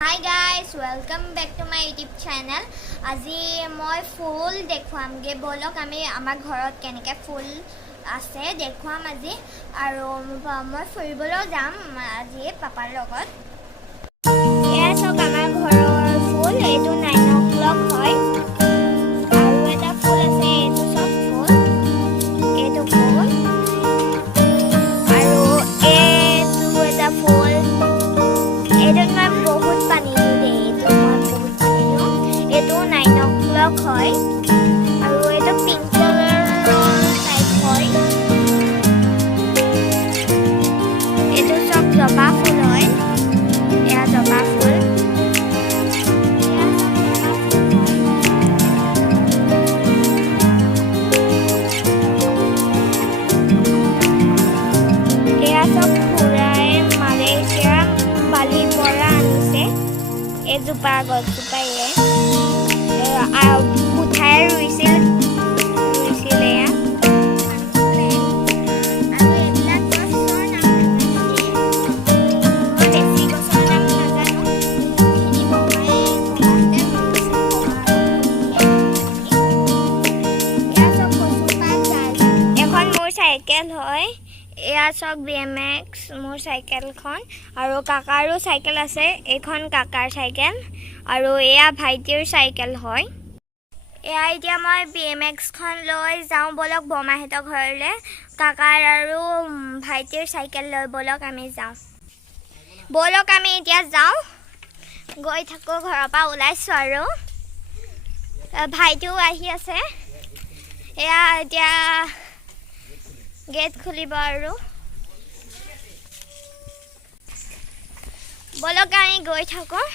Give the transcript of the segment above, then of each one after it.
Hi guys, welcome back to my YouTube channel. আজি মই ফুল দেখুৱামগে বলক আমি আমাৰ ঘৰত কেনেকৈ ফুল আছে দেখুৱাম আজি আৰু মই ফুৰিবলৈ যাম আজি পাপাৰ লগত। এয়া চাওক আমাৰ ঘৰৰ ফুল এইটো 9 o'clock হয় আৰু এটা ফুল আছে এইটো সব ফুল এইটো ফুল আৰু এইটো এটা ফুল এইটো মই বহুত পানী দিওঁ এইটো 9 o'clock হয় আৰু এইটো পিংক কালাৰৰ টাইপ হয় এইটো সব জবা ফুল হয় এয়া জবা ফুল এয়া সব ফুৰাই মালয়েছিয়া বালিৰ পৰা আনিছে এজোপা গছজোপা উঠাই ৰুইছিলে এয়া এখন মোৰ চাইকেল হয় এয়া সব BMX মোৰ চাইকেলখন আৰু কাকাৰো চাইকেল আছে এইখন কাকাৰ চাইকেল আৰু এয়া ভাইটিৰ চাইকেল হয় এয়া এতিয়া মই BMX খন লৈ যাওঁ বলক বমাহঁতৰ ঘৰলৈ কাকাৰ আৰু ভাইটিৰ চাইকেল লৈ বলক আমি যাওঁ বলক আমি এতিয়া যাওঁ গৈ থাকোঁ ঘৰৰ পৰা ওলাইছোঁ আৰু ভাইটিও আহি আছে এয়া এতিয়া গেট খুলিব আৰু বলক আমি গৈ থাকোঁ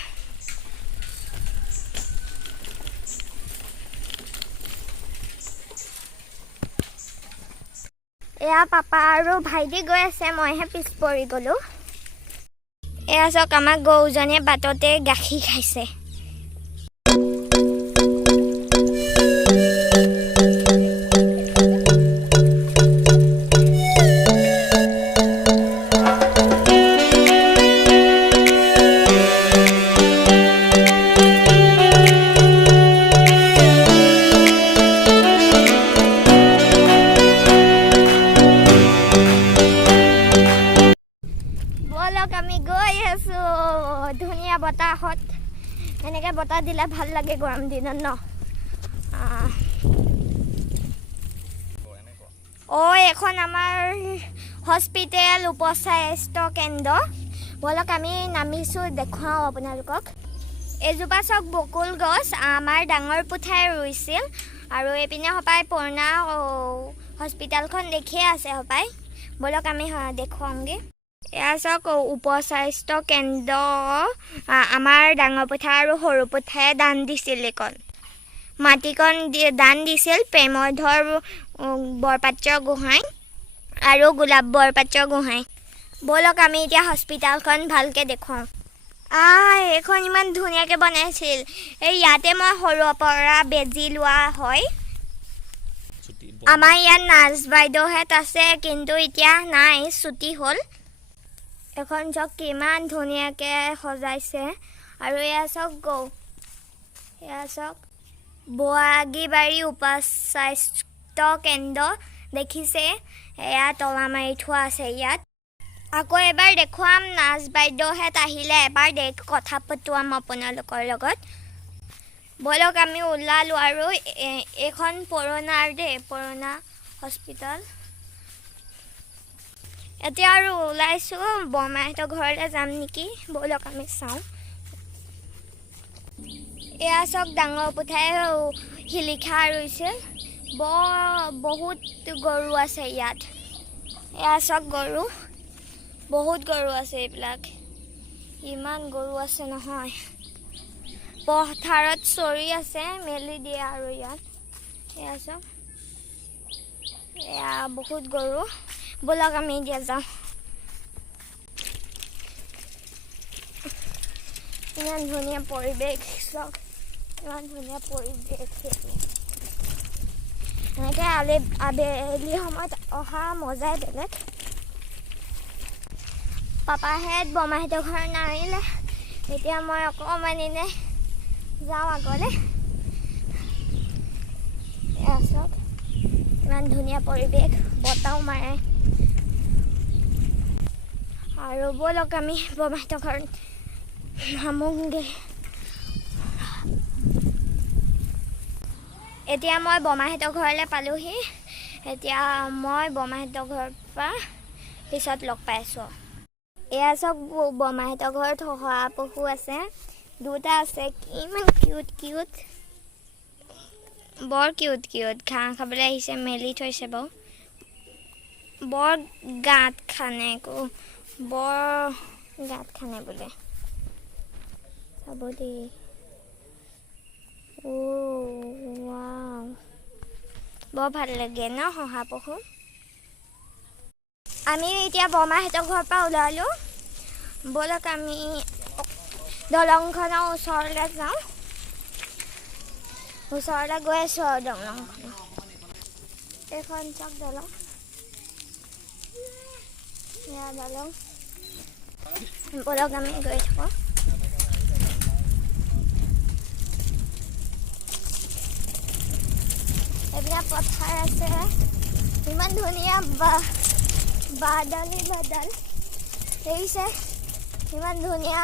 এয়া পাপা আৰু ভাইটি গৈ আছে মইহে পিছ পৰি গ'লোঁ এয়া চাওক আমাৰ গৰুজনীয়ে বাটতে গাখীৰ খাইছে আমি গৈ আছো ধুনীয়া বতাহত এনেকৈ বতাহ দিলে ভাল লাগে গৰম দিনত ন এখন আমাৰ হস্পিটেল উপস্বাস্থ্য কেন্দ্ৰ বলক আমি নামিছোঁ দেখুৱাওঁ আপোনালোকক এজোপা চাওক বকুল গছ আমাৰ ডাঙৰ পুঠাই ৰুইছিল আৰু এইপিনে সপাই পুৰণা হস্পিটেলখন দেখিয়ে আছে সপাই বলক আমি দেখুৱামগৈ এয়া চাওক উপস্বাস্থ্য কেন্দ্ৰ আমাৰ ডাঙৰ পুঠাই আৰু সৰু পুঠাই দান দিছিল এইকণ মাটিকণ দান দিছিল প্ৰেমধৰ বৰপাত্ৰ গোহাঁই আৰু গোলাপ বৰপাত্ৰ গোহাঁই বলক আমি এতিয়া হস্পিটেলখন ভালকৈ দেখুৱাওঁ এইখন ইমান ধুনীয়াকৈ বনাইছিল এই ইয়াতে মই সৰুৰ পৰা বেজী লোৱা হয় আমাৰ ইয়াত নাৰ্ছ বাইদেউহেঁত আছে কিন্তু এতিয়া নাই ছুটি হ'ল এখন চাওক কিমান ধুনীয়াকৈ সজাইছে আৰু এয়া চাওক এয়া চাওক বোৱাগীবাৰী উপস্বাস্থ্য কেন্দ্ৰ দেখিছে এয়া তলা মাৰি থোৱা আছে ইয়াত আকৌ এবাৰ দেখুৱাম নাৰ্ছ বাইদেউহেঁত আহিলে এবাৰ কথা পাতোৱাম আপোনালোকৰ লগত বলক আমি ওলালোঁ আৰু এইখন পুৰণা হস্পিটেল এতিয়া আৰু ওলাইছোঁ বৰমাহঁতৰ ঘৰলৈ যাম নেকি বলক আমি চাওঁ এয়া চাওক ডাঙৰ পুঠাই শিলিখা ৰুইছিল বহুত গৰু আছে ইয়াত এয়া চাওক গৰু বহুত গৰু আছে এইবিলাক ইমান গৰু আছে নহয় পথাৰত চৰি আছে মেলি দিয়ে আৰু ইয়াত এয়া চাওক এয়া বহুত গৰু বলক আমি এতিয়া যাওঁ ইমান ধুনীয়া পৰিৱেশ চাওক ইমান ধুনীয়া পৰিৱেশ এনেকৈ আবেলি সময়ত অহা মজাই বেলেগ পাপাহেঁত বৰমাহঁতৰ ঘৰ নামিলে এতিয়া মই অকণমান এনে যাওঁ আগলৈ এয়া চাওক ইমান ধুনীয়া পৰিৱেশ বতাহও মাৰে আৰু ব'লক আমি বৰমাহঁতৰ ঘৰত নামোগে এতিয়া মই বৰমাহঁতৰ ঘৰলৈ পালোহি এতিয়া মই বৰমাহঁতৰ ঘৰৰ পৰা পিছত লগ পাই আছোঁ এয়া চাওক বৰমাহঁতৰ ঘৰত শহাপহু আছে দুটা আছে ইমান কিউট কিউট বৰ কিউট কিউট ঘাঁহ খাবলৈ আহিছে মেলি থৈছে বাৰু বৰ গাঁত খানে বৰ গাঁত খানে বোলে চাব দেই ৱাও বৰ ভাল লাগে ন শহাপহু আমি এতিয়া বৰমাহঁতৰ ঘৰৰ পৰা ওলালোঁ ব'লক আমি দলংখনৰ ওচৰলৈ যাওঁ ওচৰলৈ গৈ আছোঁ আৰু দলংখন এইখন চাওক দলং এয়া দলং ব'লক আমি গৈ থাকোঁ এইবিলাক পথাৰ আছে ইমান ধুনীয়া বাদলি বাদল দেখিছে ইমান ধুনীয়া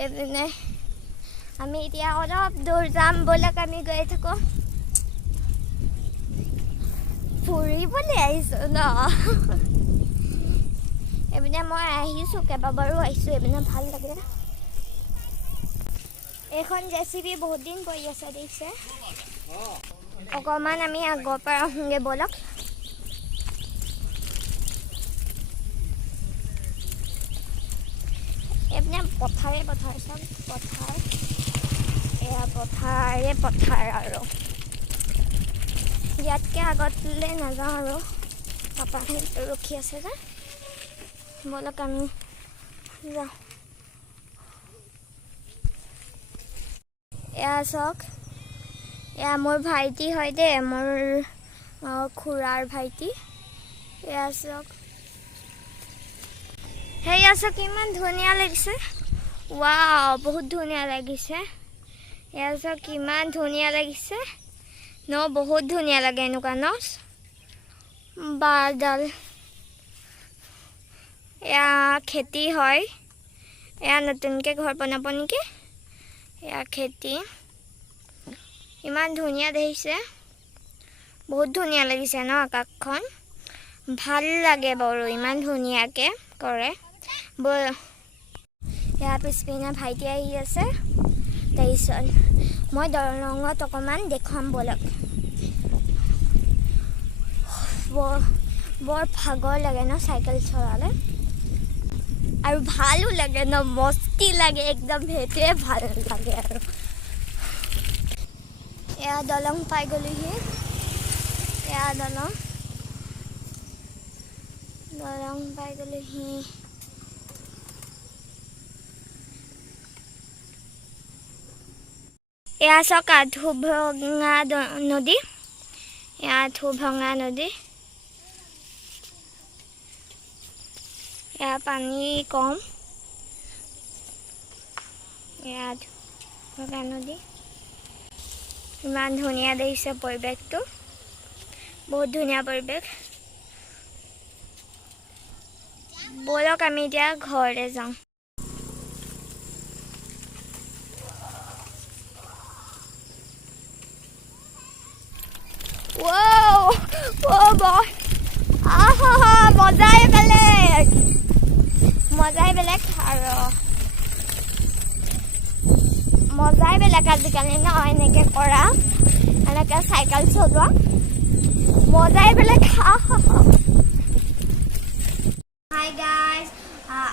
এইপিনে আমি এতিয়া অলপ দূৰ যাম ব'লক আমি গৈ থাকোঁ ফুৰিবলৈ আহিছোঁ ন এইপিনে মই আহিছোঁ কেইবাবাৰো আহিছোঁ এইপিনে ভাল লাগে এইখন JCB বহুত দিন পৰি আছে দেখিছে অকণমান আমি আগৰ পৰা আহোঁগৈ ব'লক এইপিনে পথাৰে পথাৰ চব পথাৰ এয়া পথাৰ আৰু ইয়াতকৈ আগতলৈ নাযাওঁ আৰু পাপা ৰখি আছে যে ব'লক আমি যাওঁ এয়া চাওক এয়া মোৰ ভাইটি হয় দেই মোৰ খুৰাৰ ভাইটি এয়া চাওক সেয়া চাওক ইমান ধুনীয়া লাগিছে ৱাও বহুত ধুনীয়া লাগিছে এয়া চাওক কিমান ধুনীয়া লাগিছে ন বহুত ধুনীয়া লাগে এনেকুৱা ন বাদল এয়া খেতি হয় এয়া নতুনকৈ ঘৰ বনাব নেকি এয়া খেতি ইমান ধুনীয়া দেখিছে বহুত ধুনীয়া লাগিছে ন আকাশখন ভাল লাগে বাৰু ইমান ধুনীয়াকৈ কৰে এয়া পিছপিনে ভাইটি আহি আছে তাৰপিছত মই দলঙত অকণমান দেখুৱাম ব'লক বৰ ভাগৰ লাগে ন চাইকেল চলালে আৰু ভালো লাগে ন মস্তি লাগে একদম সেইটোৱে ভাল লাগে আৰু এয়া দলং পাই গ'লোহি এয়া দলং পাই গ'লোহি এয়া চাওক আঁঠুভঙা নদী এয়া আঁঠুভঙা নদী এয়া পানী কম এয়া আঁঠুভঙা নদী ইমান ধুনীয়া দেখিছে পৰিৱেশটো বহুত ধুনীয়া পৰিৱেশ ব'লক আমি এতিয়া ঘৰলৈ যাওঁ মজাই বেলেগ আৰু মজাই বেলেগ আজিকালি ন এনেকৈ কৰা এনেকৈ চাইকেল চলোৱা মজাই বেলেগ হাই গাইজ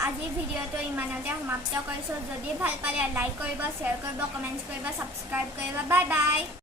আজি ভিডিঅ'টো ইমানতে সমাপ্ত কৰিছোঁ যদি ভাল পালে লাইক কৰিব শ্বেয়াৰ কৰিব কমেণ্টছ কৰিব ছাবস্ক্ৰাইব কৰিব বাই বাই